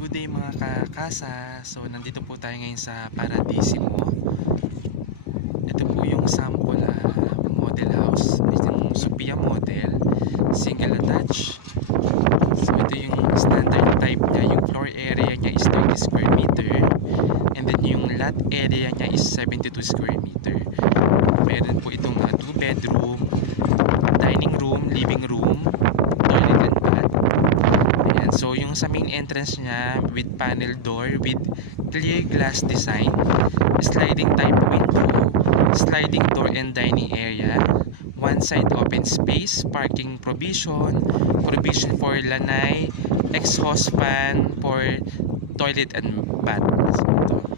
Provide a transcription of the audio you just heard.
Good day mga kakasa. So nandito po tayo ngayon sa Paradisimo. Ito po yung sample model house. Ito yung Sophia model, single attached. So ito yung standard type niya. Yung floor area niya is 30 square meter. And then yung lot area niya is 72 square meter. Meron po itong 2 bedroom, dining room, living room, toilet and bath. Ayan. So yung sa main entrance niya with panel door with clear glass design, sliding type window, sliding door and dining area, one side open space, parking provision, provision for lanai, exhaust fan for toilet and bath. So, ito.